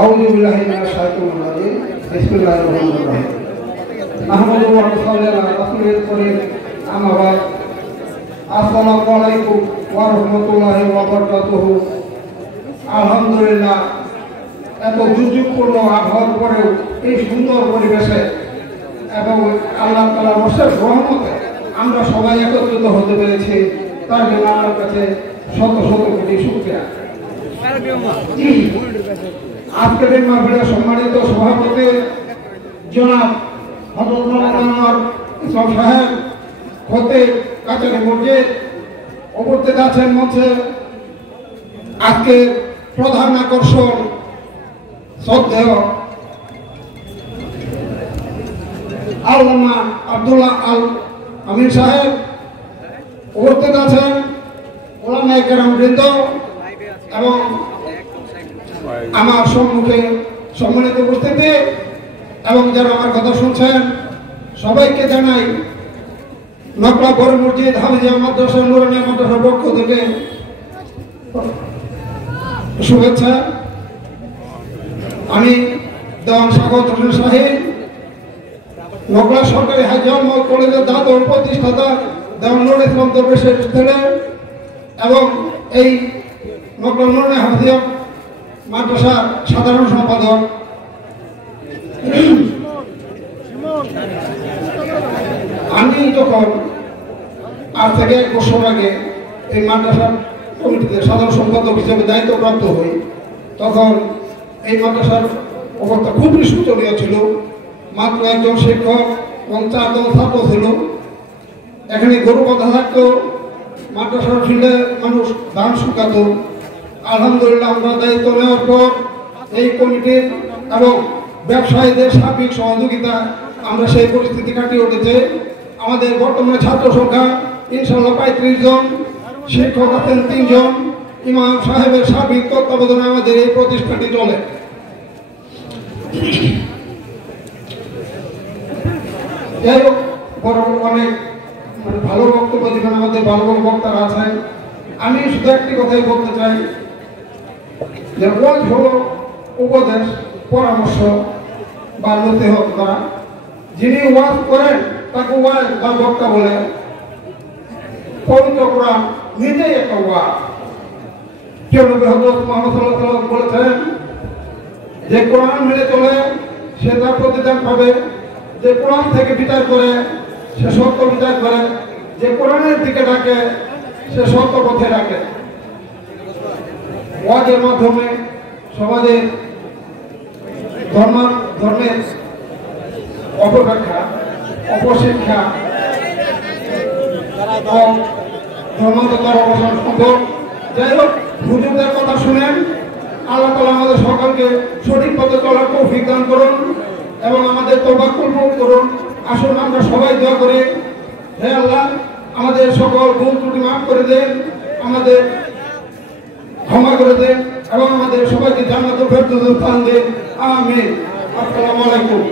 আউযু বিল্লাহি মিনাশ শাইতানির রাজিম বিসমিল্লাহির রহমানির রহিম আহমাদু ওয়া নুসাল্লি আলা রাসূলিল কারীম আম্মা বা'দ আসসালামু আলাইকুম ওয়া রাহমাতুল্লাহি ওয়া বারাকাতুহু। আলহামদুলিল্লাহ, এত দুর্যোগপূর্ণ আবহাওয়ার পরেও এই সুন্দর পরিবেশে এবং আল্লাহ তাআলার অশেষ রহমতে আমরা সবাই একত্রিত হতে পেরেছি, তার জন্য আমার কাছে শত শত কোটি শুকরিয়া। আজকের এই মাহফিলের সম্মানিত সভাপতি জনাব হযরত মাওলানা ইসলাম সাহেব, খতিব কাচারি মসজিদ, উপস্থিত আছেন মঞ্চে আজকে প্রধান আকর্ষণ শ্রদ্ধেয় আল্লামা আব্দুল্লাহ আল আমিন সাহেব, উপস্থিত আছেন ওলামায়ে কেরাম বৃন্দ এবং আমার সম্মুখে সম্মানিত উপস্থিতি এবং যারা আমার কথা শুনছেন সবাইকে জানাই নকলা বড় মসজিদ হাফিজিয়া মাদ্রাসা নুরানিয়া মাদ্রাসার পক্ষ থেকে শুভেচ্ছা। আমি দেওয়ান স্বাগত হোসেন শাহীন, নকলা সরকারি হাজি কলেজের দাদর প্রতিষ্ঠাতা দেওয়ান নুরুল ইসলাম দরবেশের ছেলে এবং এই নকলা নুরানিয়া হাফিজিয়া মাদ্রাসা সাধারণ সম্পাদক। আমি যখন আজ থেকে 1 বছর আগে এই মাদ্রাসার কমিটিতে সাধারণ সম্পাদক হিসেবে দায়িত্বপ্রাপ্ত হই, তখন এই মাদ্রাসার অবস্থা খুবই শোচনীয় ছিল। মাত্র একজন শিক্ষক এবং 4 জন ছাত্র ছিল। এখানে গরু বাঁধা থাকতো, মাদ্রাসার ফিল্ডে মানুষ ধান শুকাতো। আলহামদুলিল্লাহ, আমরা দায়িত্ব নেওয়ার পর এই কমিটির এবং ব্যবসায়ীদের সার্বিক সহযোগিতা আমরা সেই পরিস্থিতি কাটিয়ে উঠেছে। আমাদের বর্তমানে ছাত্র সংখ্যা ইনশাআল্লাহ 35 জন, শিক্ষক আছেন 3 জন। ইমাম সাহেবের সার্বিক তত্ত্বাবধানে আমাদের এই প্রতিষ্ঠানটি চলে। যাই হোক, বড় অনেক ভালো বক্তব্য দিবেন, আমাদের ভালো ভালো বক্তারা আছেন। আমি শুধু একটি কথাই বলতে চাই যে ওয়াজ হলো উপদেশ, পরামর্শ বা নসিহত করা। যিনি ওয়াজ করেন তাকে ওয়াজ বা বক্তা বলে। পবিত্র কোরআন নিজেই একটা ওয়াজ। কেউ নবী হযরত মুহাম্মদ সাল্লাল্লাহু আলাইহি ওয়াসাল্লাম বলেছেন যে কোরআন মেনে চলে সে তার প্রতিদান পাবে, যে কোরআন থেকে বিচার করে সে সত্য বিচার করে, যে কোরআনের দিকে ডাকে সে সত্য পথে ডাকে। ওয়াজের মাধ্যমে সমাজের ধর্মের অপব্যাখ্যা, অপশিক্ষা ও ধর্মান্তর অবসান সম্ভব। যাই হোক, হুজুরদের কথা শুনেন। আল্লাহ তাআলা আমাদের সকলকে সঠিক পথে চলার তৌফিক দান করুন এবং আমাদের তওবা কবুল করুন। আসুন আমরা সবাই দোয়া করি, হে আল্লাহ আমাদের সকল ভুল ত্রুটি মাফ করে দেন, আমাদের ক্ষমা করে দেন এবং আমাদের সবাইকে জান্নাতুল ফেরদৌসে স্থান দেন। আমিন। আসসালামু আলাইকুম।